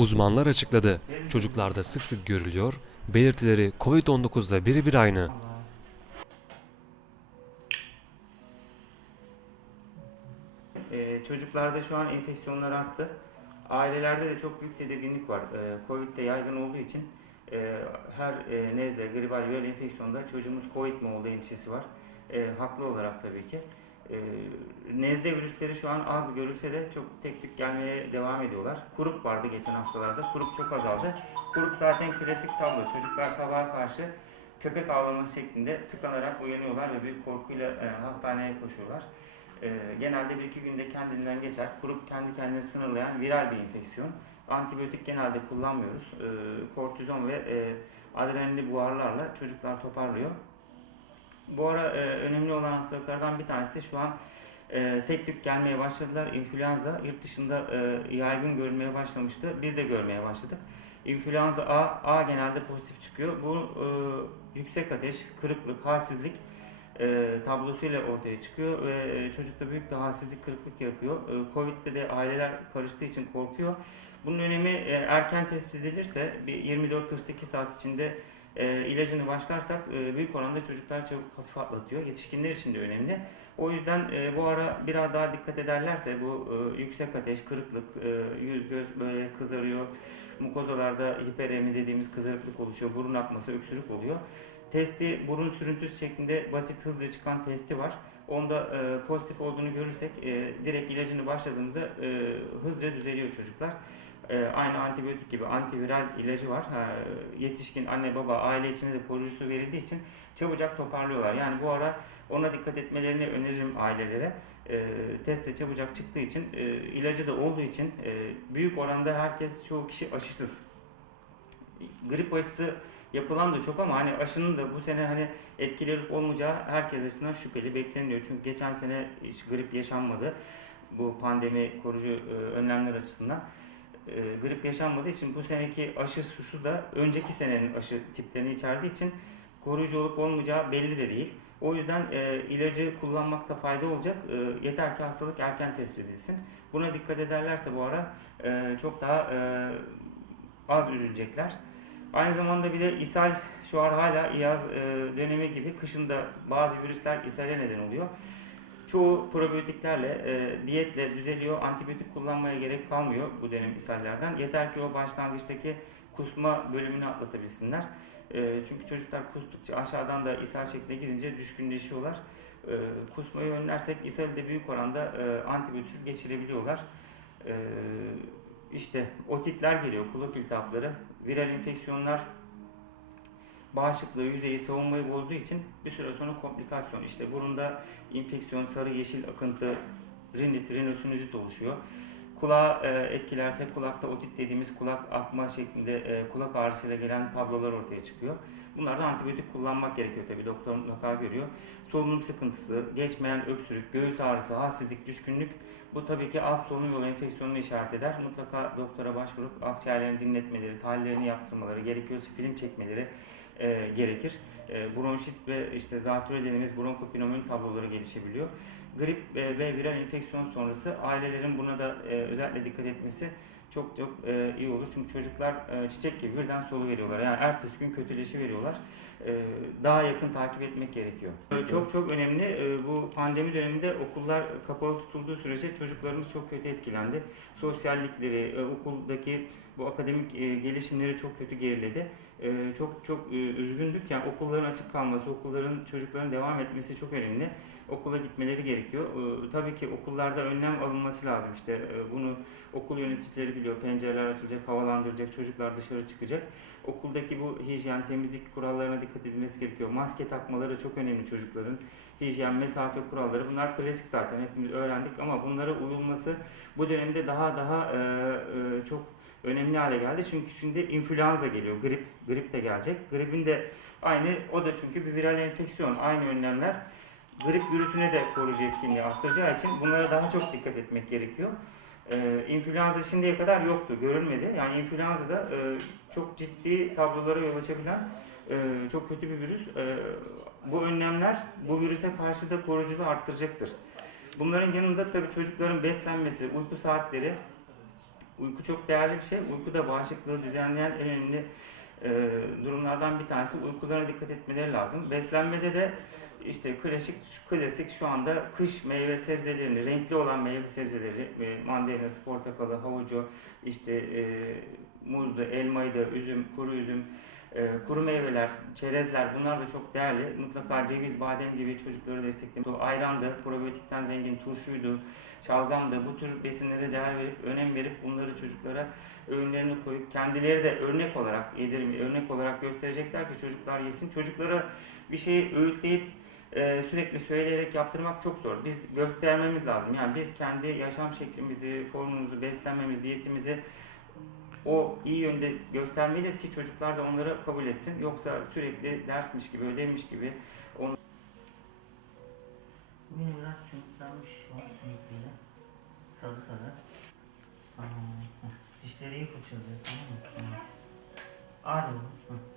Uzmanlar açıkladı. Çocuklarda sık sık görülüyor, belirtileri COVID-19'la birebir aynı. Ee, çocuklarda şu an enfeksiyonlar arttı. Ailelerde de çok büyük tedirginlik var. Ee, Covid de yaygın olduğu için e, her e, nezle, gribal viral enfeksiyonda çocuğumuz Covid mi olduğu endişesi var. E, haklı olarak tabii ki. E, nezle virüsleri şu an az görülse de çok tek tük gelmeye devam ediyorlar. Kurup vardı geçen haftalarda. Kurup çok azaldı. Kurup zaten klasik tablo. Çocuklar sabaha karşı köpek avlaması şeklinde tıklanarak uyanıyorlar ve büyük korkuyla e, hastaneye koşuyorlar. E, genelde bir iki günde kendinden geçer. Kurup kendi kendini sınırlayan viral bir enfeksiyon. Antibiyotik genelde kullanmıyoruz. E, kortizon ve e, adrenalinli buharlarla çocuklar toparlıyor. Bu ara e, önemli olan hastalıklardan bir tanesi de şu an e, tek tük gelmeye başladılar. İnfluenza yurt dışında e, yaygın görülmeye başlamıştı. Biz de görmeye başladık. İnfluenza A, A genelde pozitif çıkıyor. Bu e, yüksek ateş, kırıklık, halsizlik e, tablosuyla ortaya çıkıyor ve e, çocukta büyük bir halsizlik, kırıklık yapıyor. E, Covid'de de aileler karıştığı için korkuyor. Bunun önemi e, erken tespit edilirse bir 24-48 saat içinde e, ilacını başlarsak e, büyük oranda çocuklar çabuk hafif atlatıyor. Yetişkinler için de önemli. O yüzden e, bu ara biraz daha dikkat ederlerse bu e, yüksek ateş, kırıklık, e, yüz göz böyle kızarıyor. Mukozalarda hiperemi dediğimiz kızarıklık oluşuyor. Burun akması, öksürük oluyor. Testi burun sürüntüsü şeklinde basit hızlı çıkan testi var. Onda e, pozitif olduğunu görürsek e, direkt ilacını başladığımızda e, hızlıca düzeliyor çocuklar. E, aynı antibiyotik gibi antiviral ilacı var. Yetişkin anne baba aile içinde de koruyucusu verildiği için çabucak toparlıyorlar. Yani bu ara ona dikkat etmelerini öneririm ailelere. E, teste çabucak çıktığı için e, ilacı da olduğu için e, büyük oranda herkes çoğu kişi aşısız. Grip aşısı yapılan da çok ama hani aşının da bu sene hani etkili olup olmayacağı herkes açısından şüpheli bekleniyor. Çünkü geçen sene hiç grip yaşanmadı. Bu pandemi koruyucu e, önlemler açısından e, grip yaşanmadığı için bu seneki aşı suçu da önceki senenin aşı tiplerini içerdiği için koruyucu olup olmayacağı belli de değil. O yüzden e, ilacı kullanmakta fayda olacak. E, yeter ki hastalık erken tespit edilsin. Buna dikkat ederlerse bu ara e, çok daha e, az üzülecekler. Aynı zamanda bir de ishal şu an hala yaz e, dönemi gibi kışında bazı virüsler ishale neden oluyor. Çoğu probiyotiklerle, e, diyetle düzeliyor. Antibiyotik kullanmaya gerek kalmıyor bu dönem ishallerden. Yeter ki o başlangıçtaki kusma bölümünü atlatabilsinler. E, çünkü çocuklar kustukça aşağıdan da ishal şekline gidince düşkünleşiyorlar. E, kusmayı önlersek ishali de büyük oranda e, antibiyotiksiz geçirebiliyorlar. E, işte otitler geliyor, kulak iltihapları, viral enfeksiyonlar bağışıklığı, yüzeyi, savunmayı bozduğu için bir süre sonra komplikasyon. İşte burunda infeksiyon, sarı yeşil akıntı, rinit, rinosinüzit oluşuyor. Kulağı e, etkilerse kulakta otit dediğimiz kulak akma şeklinde e, kulak ağrısıyla gelen tablolar ortaya çıkıyor. Bunlarda antibiyotik kullanmak gerekiyor tabii doktor mutlaka görüyor. Solunum sıkıntısı, geçmeyen öksürük, göğüs ağrısı, halsizlik, düşkünlük bu tabii ki alt solunum yolu enfeksiyonunu işaret eder. Mutlaka doktora başvurup akciğerlerini dinletmeleri, tahlillerini yaptırmaları, gerekiyorsa film çekmeleri e, gerekir. E, bronşit ve işte zatürre dediğimiz bronkopneumonik tabloları gelişebiliyor. Grip e, ve viral enfeksiyon sonrası ailelerin buna da e, özellikle dikkat etmesi çok çok e, iyi olur. Çünkü çocuklar e, çiçek gibi birden solu veriyorlar. Yani ertesi gün kötüleşi veriyorlar. E, daha yakın takip etmek gerekiyor. E, çok çok önemli. E, bu pandemi döneminde okullar kapalı tutulduğu sürece çocuklarımız çok kötü etkilendi. Sosyallikleri, e, okuldaki bu akademik e, gelişimleri çok kötü geriledi. E, çok çok e, üzgündük. Yani okulların açık kalması, okulların çocukların devam etmesi çok önemli. Okula gitmeleri gerekiyor. E, tabii ki okullarda önlem alınması lazım. İşte e, bunu okul yöneticileri biliyor. Pencereler açılacak, havalandıracak, çocuklar dışarı çıkacak. Okuldaki bu hijyen, temizlik kurallarına dikkat edilmesi gerekiyor. Maske takmaları çok önemli çocukların. Hijyen, mesafe kuralları bunlar klasik zaten hepimiz öğrendik ama bunlara uyulması bu dönemde daha daha e, e, çok önemli hale geldi. Çünkü şimdi influenza geliyor, grip, grip de gelecek. Gripin de aynı, o da çünkü bir viral enfeksiyon. Aynı önlemler grip virüsüne de koruyucu etkinliği arttıracağı için bunlara daha çok dikkat etmek gerekiyor. Ee, influenza şimdiye kadar yoktu, görülmedi. Yani influenza da e, çok ciddi tablolara yol açabilen e, çok kötü bir virüs. E, bu önlemler bu virüse karşı da koruyuculuğu arttıracaktır. Bunların yanında tabii çocukların beslenmesi, uyku saatleri, Uyku çok değerli bir şey. Uyku da bağışıklığı düzenleyen en önemli e, durumlardan bir tanesi. Uykularına dikkat etmeleri lazım. Beslenmede de işte klasik, şu klasik şu anda kış meyve sebzelerini, renkli olan meyve sebzeleri, e, mandalinası, portakalı, havucu, işte e, muzlu, elmaydı, üzüm, kuru üzüm, e, kuru meyveler, çerezler bunlar da çok değerli. Mutlaka ceviz, badem gibi çocukları desteklemek. Ayrandı, probiyotikten zengin turşuydu, şalgamdı. Bu tür besinlere değer verip, önem verip bunları çocuklara öğünlerine koyup kendileri de örnek olarak yedirim, örnek olarak gösterecekler ki çocuklar yesin. Çocuklara bir şeyi öğütleyip e, sürekli söyleyerek yaptırmak çok zor. Biz göstermemiz lazım. Yani biz kendi yaşam şeklimizi, formumuzu, beslenmemizi, diyetimizi o iyi yönde göstermeliyiz ki çocuklar da onları kabul etsin. Yoksa sürekli dersmiş gibi, ödevmiş gibi onu... Bugün biraz var sümükleri. Sarı sarı. Aa. Dişleri iyi fırçalayacağız tamam mı? Hı. Hadi oğlum. Hı.